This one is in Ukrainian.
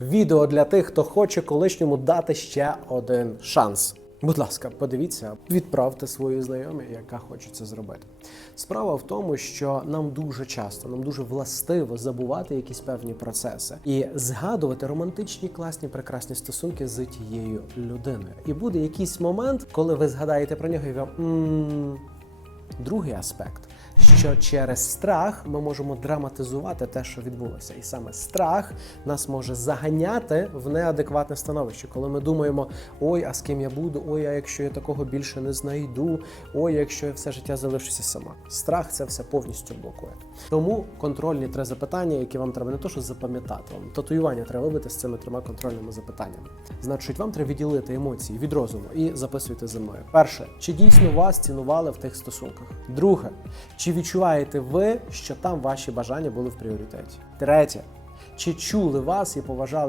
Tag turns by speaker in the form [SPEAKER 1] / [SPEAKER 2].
[SPEAKER 1] Відео для тих, хто хоче колишньому дати ще один шанс. Будь ласка, подивіться, відправте свої знайомі, яка хоче це зробити. Справа в тому, що нам дуже часто, нам дуже властиво забувати якісь певні процеси і згадувати романтичні, класні, прекрасні стосунки з тією людиною. І буде якийсь момент, коли ви згадаєте про нього і вам. «М, Другий аспект, що через страх ми можемо драматизувати те, що відбулося, і саме страх нас може заганяти в неадекватне становище, коли ми думаємо: ой, а з ким я буду? Ой, а якщо я такого більше не знайду, ой, якщо я все життя залишуся сама. Страх це все повністю блокує. Тому контрольні три запитання, які вам треба не то, що запам'ятати, вам татуювання треба вибити з цими трьома контрольними запитаннями. Значить, вам треба відділити емоції від розуму і записуйте за мною. Перше, чи дійсно вас цінували в тих стосунках? Друге, чи відчуваєте ви, що там ваші бажання були в пріоритеті? Третє, чи чули вас і поважали?